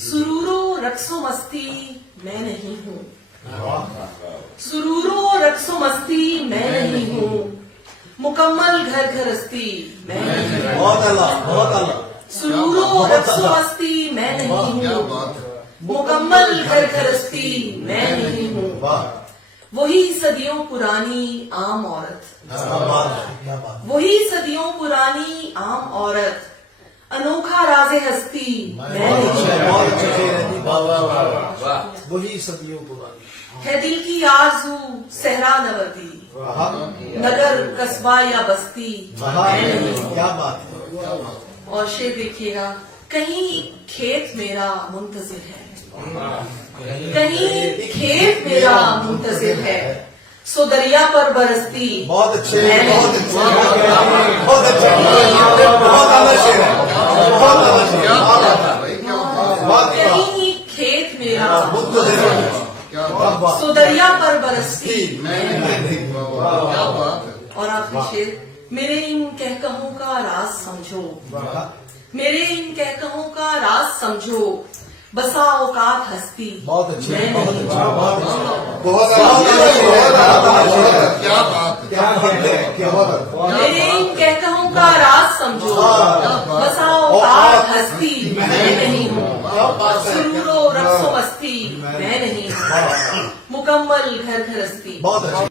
सुरूरो रक्सो मस्ती मैं नहीं हूँ, सुरूरो रक्सो मस्ती मैं नहीं हूँ, मुकम्मल घर घरस्ती मैं नहीं हूँ। बहुत आला, बहुत आला। सुरूरो रक्सो मस्ती मैं नहीं हूँ, मुकम्मल घर घरस्ती मैं नहीं हूँ। वही सदियों पुरानी आम औरत, क्या बात है, क्या बात वही सदियों पुरानी आम औरत, अनोखा राज़े हस्ती मैं नहीं हूँ। बहुत अच्छे शेर है जी, वाह वाह वाह वाह। वही सदियों पुरानी। है दिल की आरज़ू सहरा नवर्दी, नगर कस्बा या बस्ती मैं नहीं हूँ। क्या बात है। और शेर देखिएगा, कहीं खेत मेरा मुंतजिर है, कहीं खेत मेरा मुंतजिर है, सो दरिया पर बरसती बहुत अच्छे, मैं नहीं बहुत हूँ। अच्छे, बहुत अच्छे, बहुत आला शेर है, बहुत आला शेर है। बहुत ही वाह। कहीं खेत मेरा मुंतज़िर है। क्या बात। सो दरिया पर बरसती क्या बात। और आखिरी शेर, मेरे इन कहकहों का राज समझो, मेरे इन कहकहों का राज समझो, बसा औकात हस्ती बहुत अच्छे, मैं बहुत नहीं अच्छे, हूँ। बहुत क्या बात है, क्या बात है, क्या बात है। मेरे इन कहकहों का राज समझो, बसा औकात हस्ती मैं नहीं हूँ। सुरूरो रक्सो मस्ती मैं नहीं हूँ, मुकम्मल घर घरस्ती। बहुत अच्छे।